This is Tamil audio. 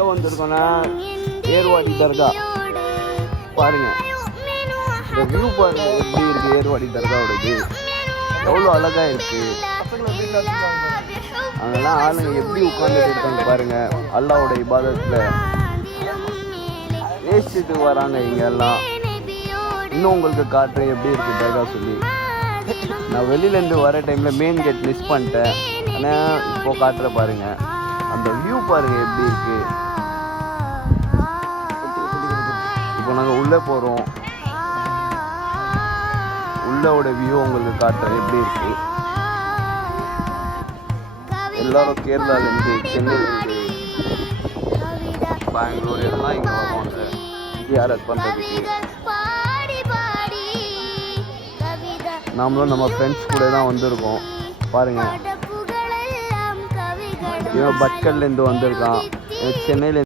எங்கே வந்திருக்கோன்னா ஏர்வாடி தர்கா பாருங்க. இந்த வியூ பாருங்க எப்படி இருக்குது. ஏர்வாடி தர்காவோடது எவ்வளோ அழகாக இருக்குது. அங்கெல்லாம் ஆளுங்க எப்படி உட்காந்துட்டு இருக்காங்க பாருங்க. அல்லாவோட இபாதத்தில் வேஸ்ட்டு வராங்க இங்கே எல்லாம். இன்னும் உங்களுக்கு காட்டுறேன் எப்படி இருக்குது தர்கா சொல்லி. நான் வெளியிலேருந்து வர டைமில் மெயின் கேட் மிஸ் பண்ணிட்டேன். ஆனால் இப்போ காட்டுற பாருங்க. அந்த வியூ பாருங்க எப்படி இருக்கு. இப்போ நாங்கள் உள்ளே போகிறோம். உள்ளோட வியூ உங்களுக்கு காட்டுறேன் எப்படி இருக்கு. எல்லாரும் கேரளாலேருந்து, சென்னையிலேருந்து, பெங்களூர் எல்லாம் இங்கே வருவாங்க ஜியாரத் பண்ணுறதுக்கு. நாமளும் நம்ம ஃப்ரெண்ட்ஸ் கூட தான் வந்திருக்கோம் பாருங்க. இவன் பட்கல்லேருந்து வந்திருக்கான். சென்னையில